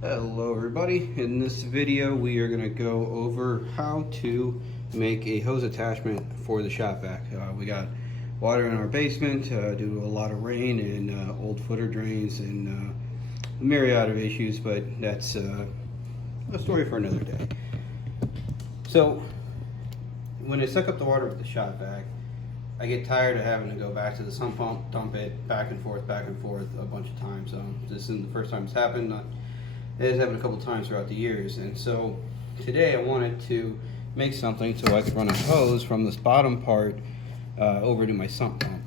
Hello everybody, in this video we are going to go over how to make a hose attachment for the Shopvac. We got water in our basement due to a lot of rain and old footer drains and a myriad of issues, but that's a story for another day. So when I suck up the water with the Shopvac, I get tired of having to go back to the sump pump, dump it back and forth a bunch of times. This isn't the first time it's happened. It has happened a couple times throughout the years, and so today I wanted to make something so I could run a hose from this bottom part over to my sump pump.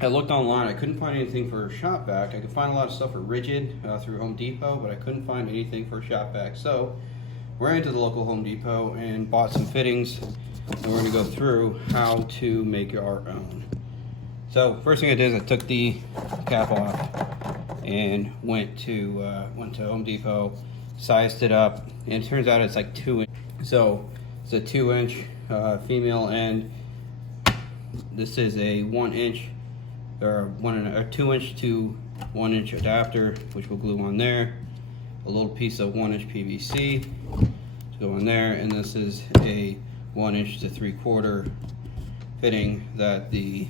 I looked online, I couldn't find anything for a Shopvac. I could find a lot of stuff for rigid through Home Depot, but I couldn't find anything for a Shopvac. So ran into the local Home Depot and bought some fittings, and we're going to go through how to make our own. So first thing I did is I took the cap off and went to Home Depot, sized it up, and it turns out it's like 2 inch. So it's a 2-inch female end. This is a 1 inch or 2-inch to 1 inch adapter, which we'll glue on there. A little piece of 1 inch PVC to go in there, and this is a 1 inch to 3/4 fitting that the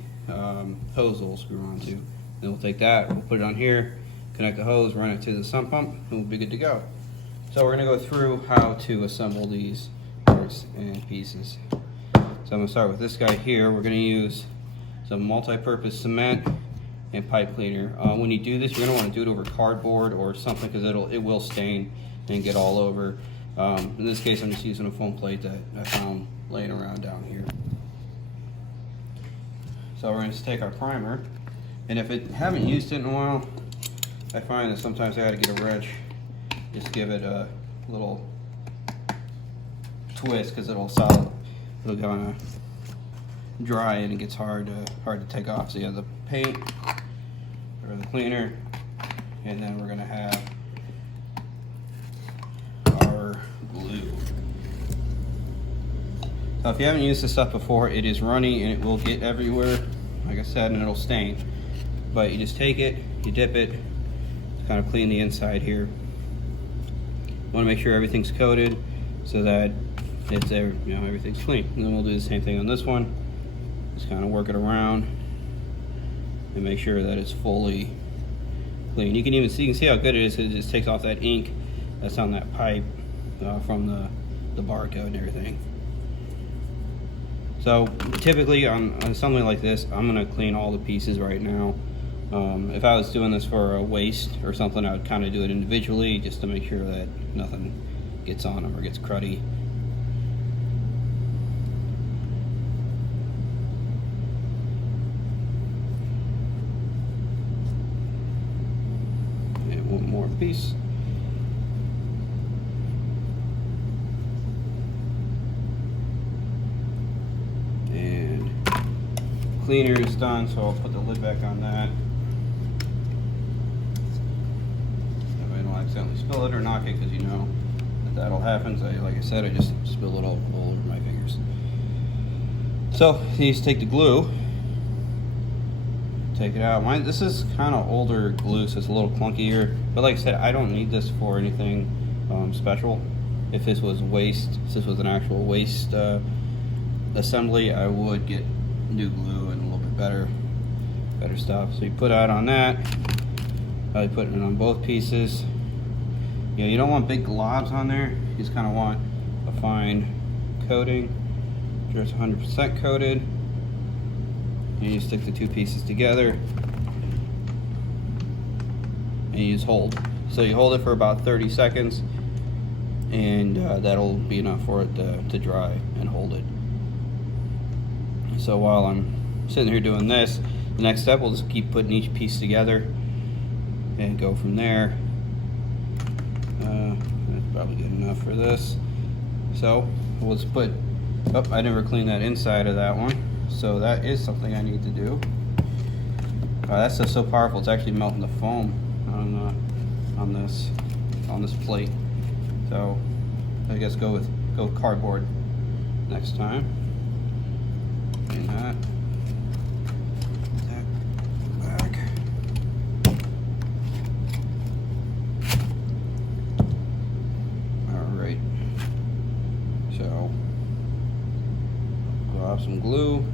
hose will screw onto. Then we'll take that, we'll put it on here, connect the hose, run it to the sump pump, and we'll be good to go. So we're going to go through how to assemble these parts and pieces. So I'm going to start with this guy here. We're going to use some multi-purpose cement and pipe cleaner. When you do this, you're going to want to do it over cardboard or something, because it will stain and get all over. In this case, I'm just using a foam plate that I found laying around down here. So we're going to take our primer, and if I haven't used it in a while, I find that sometimes I got to get a wrench, just give it a little twist, because it'll kind of dry and it gets hard to take off. So you have the paint or the cleaner, and then we're going to have our glue. Now, if you haven't used this stuff before, it is runny and it will get everywhere, like I said, and it'll stain. But you just take it, you dip it, kind of clean the inside here. You want to make sure everything's coated so that it's there, everything's clean. And then we'll do the same thing on this one. Just kind of work it around and make sure that it's fully clean. You can see how good it is, because it just takes off that ink that's on that pipe from the barcode and everything. So typically on something like this, I'm going to clean all the pieces right now. If I was doing this for a waist or something, I would kind of do it individually, just to make sure that nothing gets on them or gets cruddy. And one more piece. And cleaner is done, so I'll put the lid back on that. Accidentally spill it or knock it, because that'll happen. So like I said, I just spill it all over my fingers. So you just take the glue, take it out. This is kind of older glue, so it's a little clunkier, but like I said, I don't need this for anything special. If this was an actual waist assembly, I would get new glue and a little bit better stuff. So you put out on that, probably putting it on both pieces. You don't want big globs on there. You just kind of want a fine coating. Make sure it's 100% coated. And you stick the two pieces together, and you just hold. So you hold it for about 30 seconds, and that'll be enough for it to dry and hold it. So while I'm sitting here doing this, the next step, we'll just keep putting each piece together and go from there. That's probably good enough for this. So we'll just put, I never cleaned that inside of that one, so that is something I need to do. That's just so powerful, it's actually melting the foam on this plate. So I guess go with cardboard next time. And that back. drop some glue.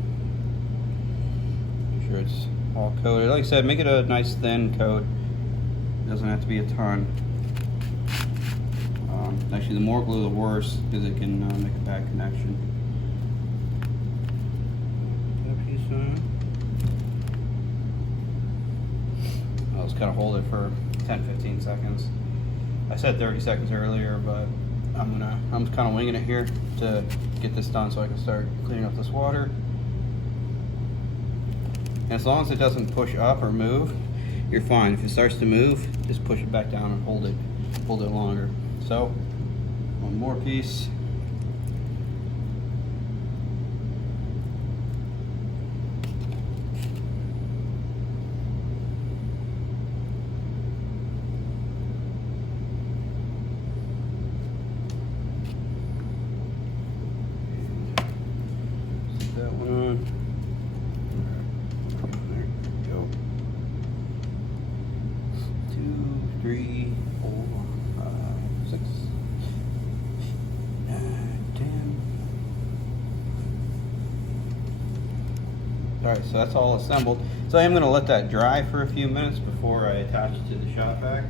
Make sure it's all coated. Like I said, make it a nice thin coat. Doesn't have to be a ton. Actually, the more glue, the worse, because it can make a bad connection. I'll just kind of hold it for 10-15 seconds. I said 30 seconds earlier, but I'm kind of winging it here to get this done so I can start cleaning up this water. And as long as it doesn't push up or move, you're fine. If it starts to move, just push it back down and hold it longer. So, one more piece. Set that one on. There we go. 2, 3, 4, 5, 6, 9, 10. Alright, so that's all assembled. So I'm going to let that dry for a few minutes before I attach it to the Shopvac.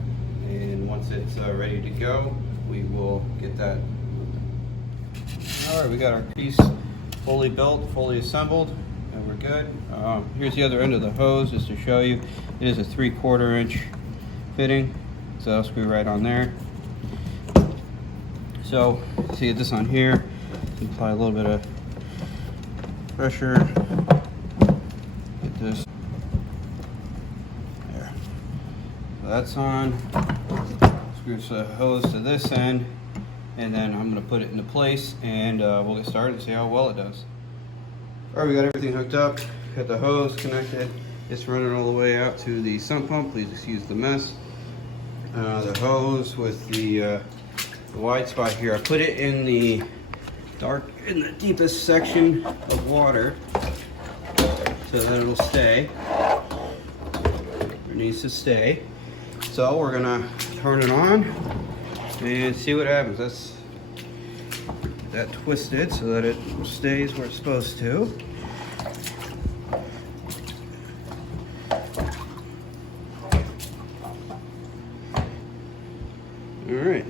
And once it's ready to go, we will get that. Alright, we got our piece fully built, fully assembled, and we're good. Here's the other end of the hose, just to show you. It is a 3/4 inch fitting, so I'll screw right on there. So, see this on here, apply a little bit of pressure, get this, there. So that's on, screw the hose to this end, and then I'm going to put it into place, and we'll get started and see how well it does. Alright, we got everything hooked up, got the hose connected, it's running all the way out to the sump pump, please excuse the mess. The hose with the wide spot here, I put it in the deepest section of water so that it'll stay. It needs to stay. So we're gonna turn it on and see what happens. That's that twisted so that it stays where it's supposed to. All right.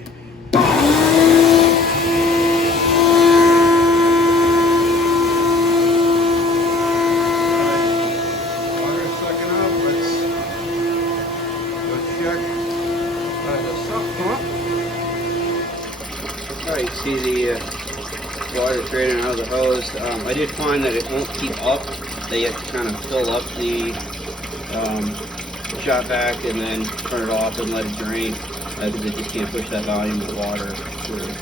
Water's sucking up. Let's check the sump pump. All right, you see the water draining out of the hose. I did find that it won't keep up. That you have to kind of fill up the Shopvac and then turn it off and let it drain. Because it just can't push that volume of water through.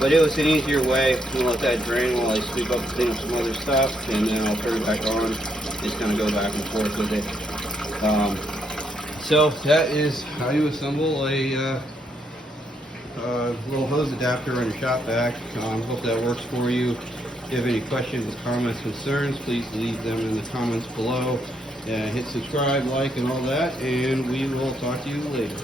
But it was an easier way. I'm going to let that drain while I sweep up and clean up some other stuff, and then I'll turn it back on. Just kind of go back and forth with it. So that is how you assemble a little hose adapter in a Shopvac. Hope that works for you. If you have any questions, comments, concerns, please leave them in the comments below. Hit subscribe, like, and all that, and we will talk to you later.